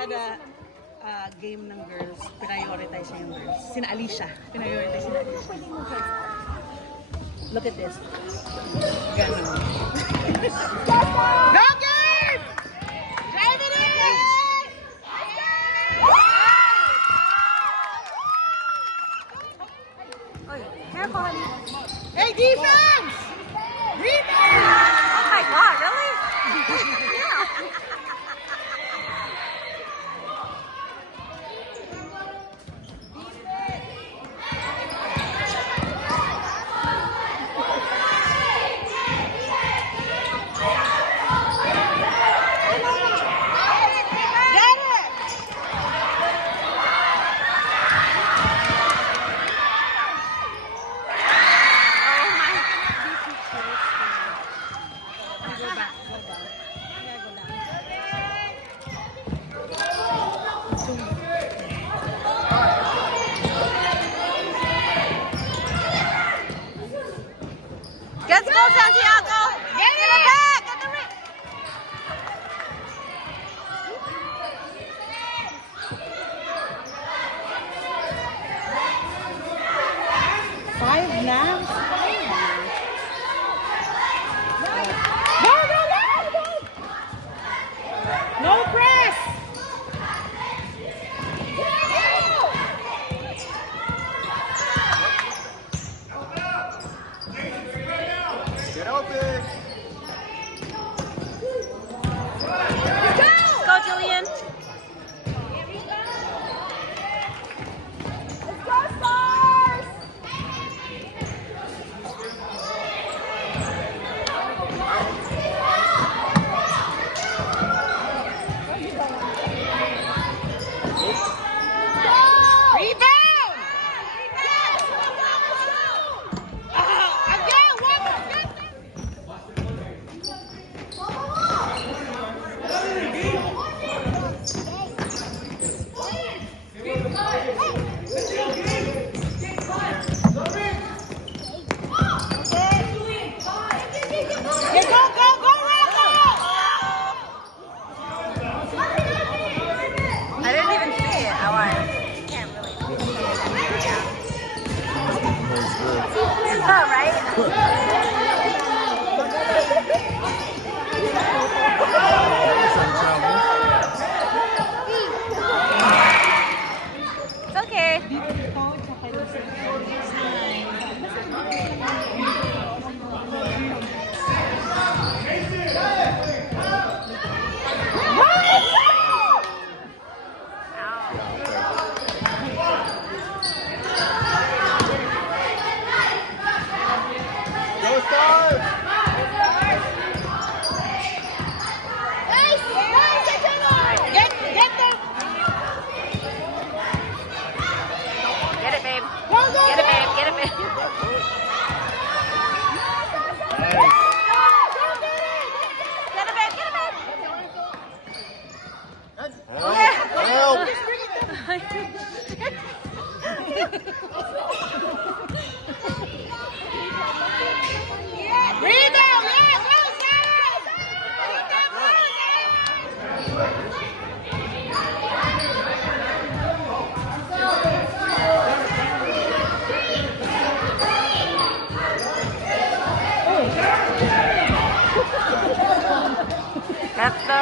kada game ng girls, prioritize niya yung girls. Sina Alicia. Prioritize sina Alicia. Look at this. Ganun. Go game! Drive it in! Careful, honey. Hey, defense! Rebound! Oh my God, really? Let's go, Santiago! Get it back! Get the ring! Five na? Go, go, go! No press! Get open! Go, Julian! Let's go, Stars! Rebound! Again, one more! Yeah, go, go, go, Rocco! I didn't even see it. I can't really see it. Right? It's okay. Go Stars! Get them! Get it, babe. Go, go, Get it, babe. Get it, babe. Get it, babe. Get it, babe. Help! Rebound! Yeah, go, Sarah! That's the...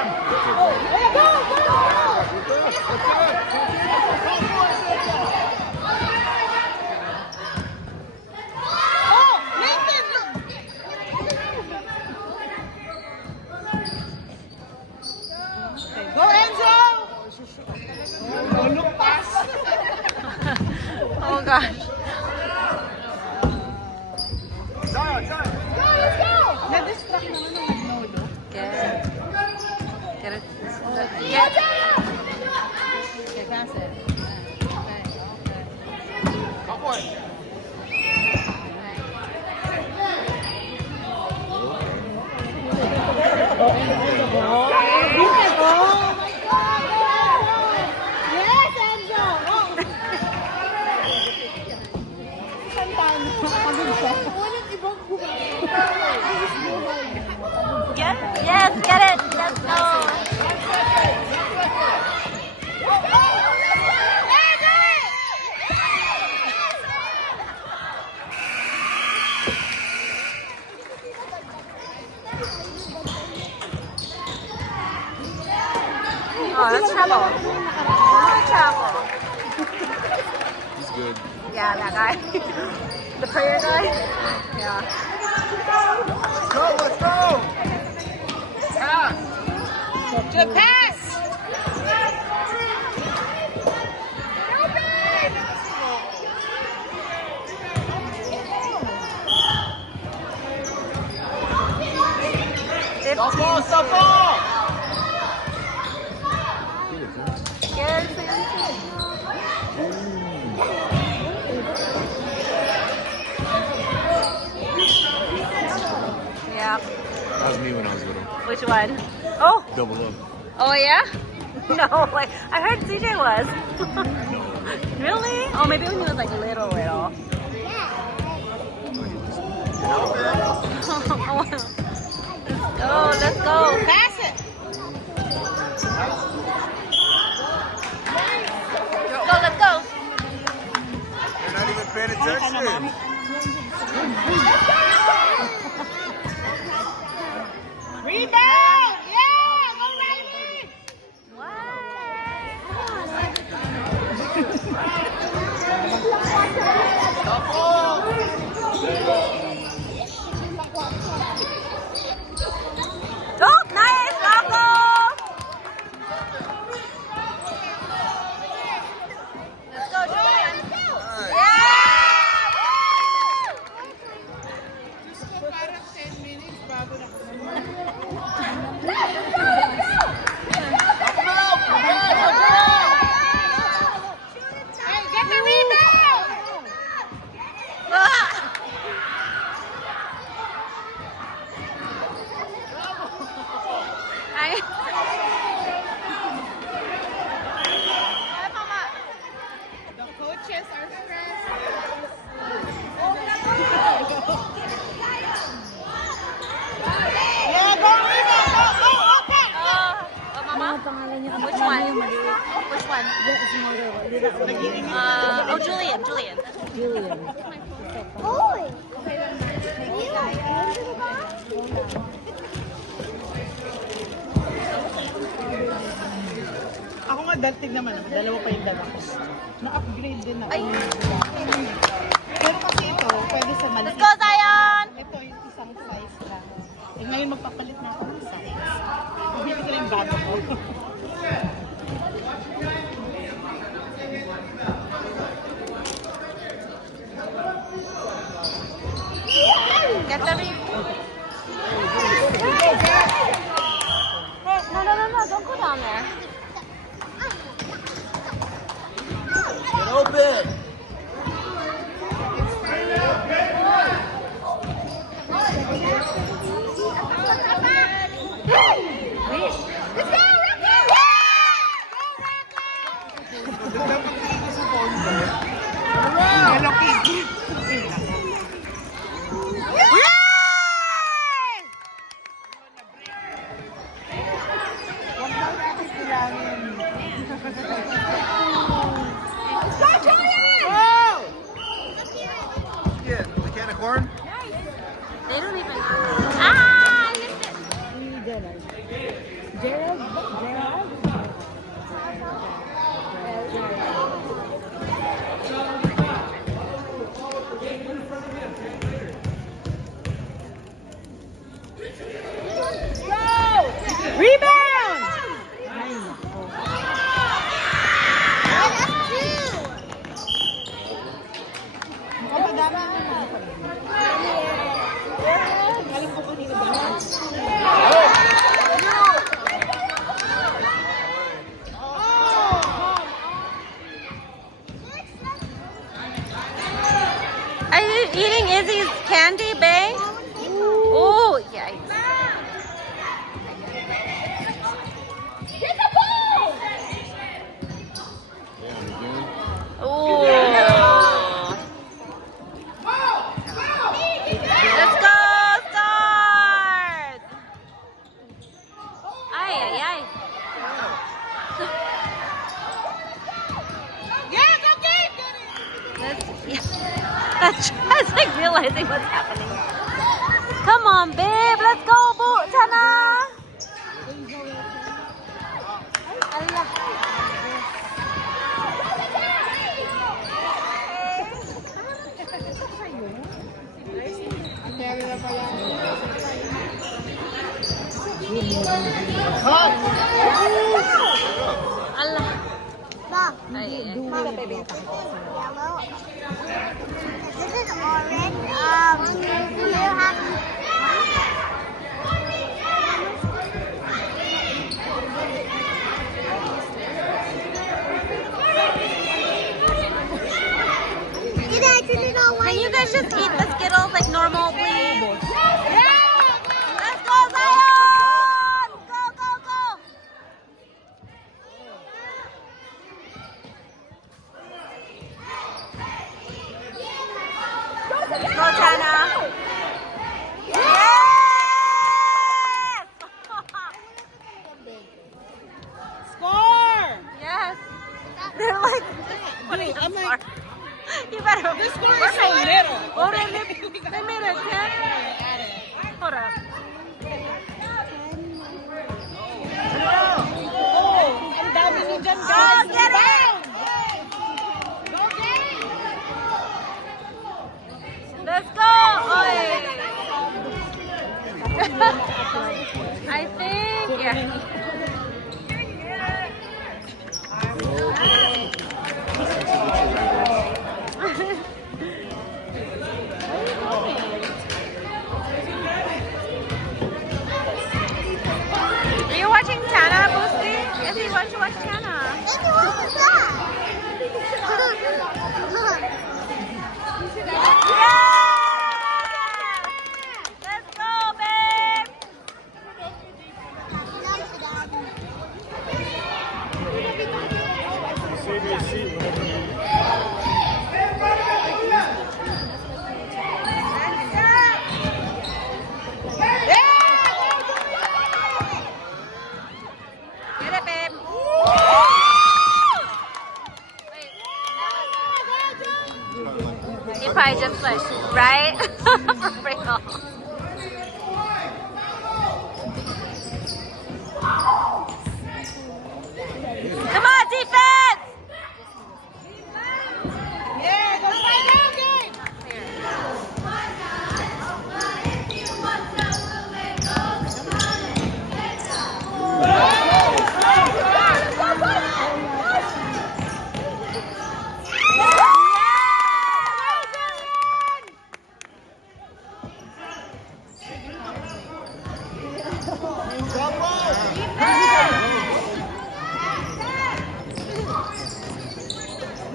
Oh, Nathan! Okay, go, Enzo! Oh, look pass! Oh, gosh. Zion, Zion! Na-distract naman ng nag-no-look. Get it. Get it. Get it. Okay, pass it. Okay, okay. Top one! Yes, Enzo! Yes, get it. Let's go. Oh, let's travel. Let's travel. He's good. Yeah, that guy. The prayer guy. Yeah. Let's go, let's go! Good pass! Stop ball, stop ball! Yeah. That was me when I was little. Which one? Oh. Double up. Oh yeah? No, like I heard CJ was. Really? Oh, maybe when he was like little. Let's go. Pass it! Let's go. You're not even paying attention. Rebound! Yeah! Go Riley! Stop ball! Oh, nice, Rocco! Let's go, Julian. Yeah! Hey, get the rebound! The coaches are stressed. Yeah, go rebound! Go, okay! Mama? Which one? Which one? Oh, Julian. Ako nga dating naman, dalawa pa yung dala ko. Na-upgrade din ako. Ay. Pero kasi ito, pwede sa maliit. Let's go, Zion! Ito yung isang size lang. Eh ngayon magpapalit na ako ng size. Bibili ko lang yung bago ko. Get the ring. No, don't go down there. Get open! Hello, Kiki. Huwag lang natin bilangin. Yeah, the can of corn? They don't even. Ah, I missed it. Gerald. Rebound! Kapadami naman. Alam ko kanina ba? Are you eating Izzy's candy, babe? Oh, yikes. Ooh. Let's go, Stars! Ay, ay, ay. Yes, okay! That's like realizing what's happening. Come on, babe. Let's go, Tana. Yellow. This is orange. You have. It actually don't Can you guys just eat the Skittles like normal, please? Let's go, Zion! Go, go, go! Go, Tana! Yes! Score! Yes! They're like putting I'm the like, score. You better. this score is so little. Oh, they made it 10? Hold up. Oh, ang dami nyo dyan, Oh, guys. get it! Go, game! Let's go! Oy. I think, yeah. Are you watching Tana, Boosty? Yes, you want to watch Tana. Yeah! Let's go, babe! Save your seat whenever you Get it, babe. Wait. He probably just like, right? For real. Come on, defense! Yeah, go fight down, game!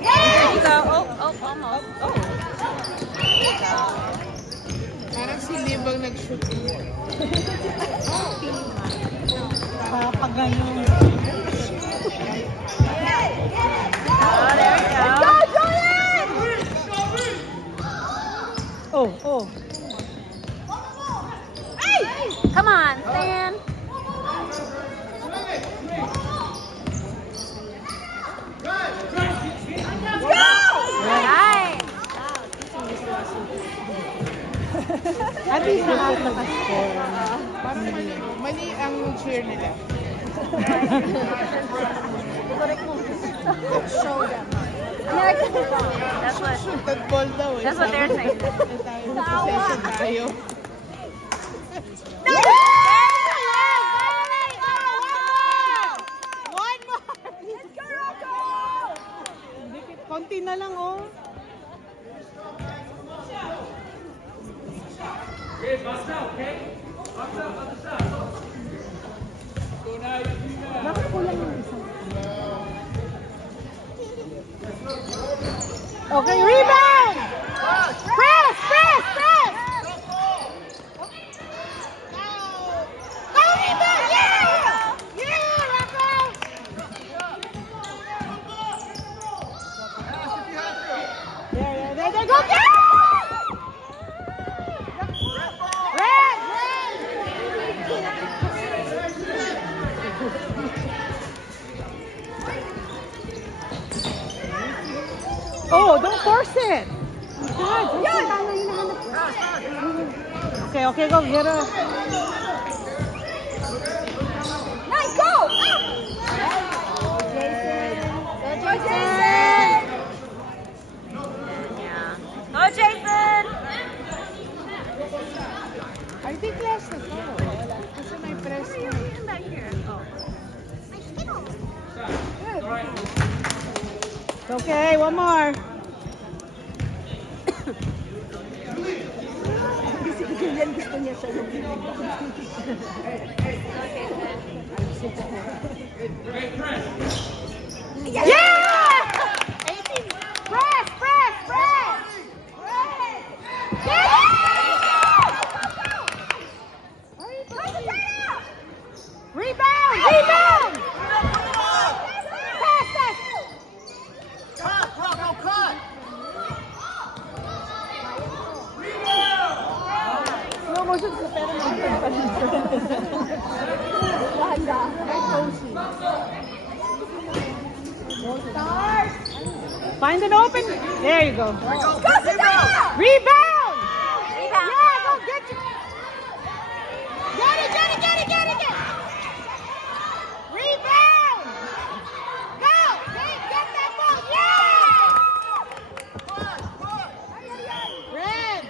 There you go. Oh, almost. Oh. Parang si Liv ang nag-shoot. Pag ganun. Oh, there we go. Oh, oh. Come on, Stan. Nice. At least nakaka-score. Parang mali ang cheer nila. Show them. That's what. That ball daw eh. That's what they're saying. Tayo, tayo. One more! Let's go, Rocco! Konti na lang, oh. Bakit kulang yung isang? Okay, rebound! Press! Press! Press! Go, rebound! Yeah! Yeah, Rocco! There, go, get! Red! Oh, don't force it. Okay, okay, go get her. Nice, go! Jason! Yeah. Go, Jason. I think last na to. Kasi may press na. Back here. Oh. Good. Okay, one more. Yeah! 18. Press, press, press. Rebound! Rebound! Pass that! Slow motion sa pero Find an open. There you go. Rebound! Rebound. Yeah, go get you. Get it, get it, get it, get it, get it. Rebound! Go! Get that ball! Yeah! Red!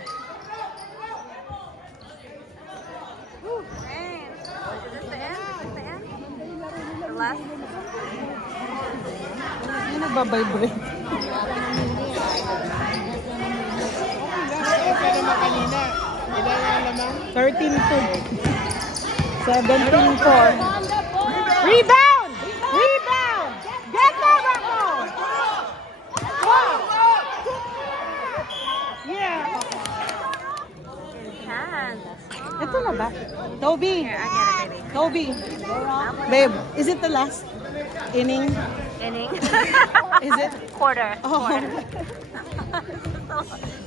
Hey, is this the end? Is this the end? The last? Ay, nagbabibrate. Pero makanina. Ilan ang lamang? 13-2. 17-4. Rebound! Rebound! Get that ball! Yeah! Hands. Ito na ba? Toby! Here, I get it, baby. Toby! Babe, is it the last inning? Inning. Is it? Quarter. Oh. Quarter.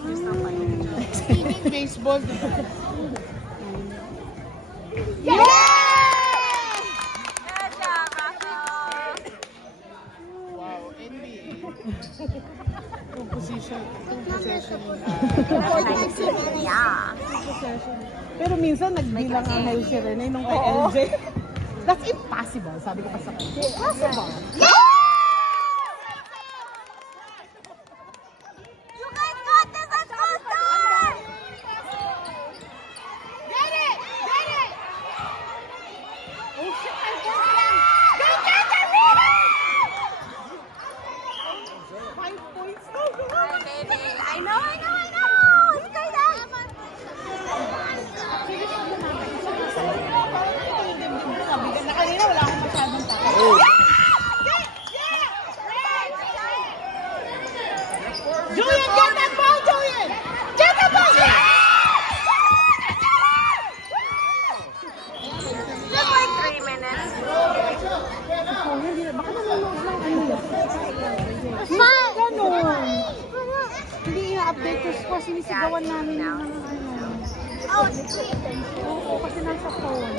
You're so funny. Baseball. Yeah! Good job, Rocco. Wow, NBA. Two possession. Yeah. Pero minsan nagbilang ang Hail si Rene nung kay LJ. That's impossible, sabi ko pa sa kanya. Impossible. You guys got this. Let's go, Stars. Get it! Get it! Oh shit, I forced them. Go get the rebound! 5 points. Go, go, go. Hi, baby. I know. You guys have. Na kanina wala akong masyadong takot. Julian, get that ball, Julian! Get that ball! Just like 3 minutes. Baka nanonood lang ano yun. Fun! Ganon. Hindi i-update ko score. Sinisigawan namin yung ano. Oh, sweet. Oo, kasi nasa phone.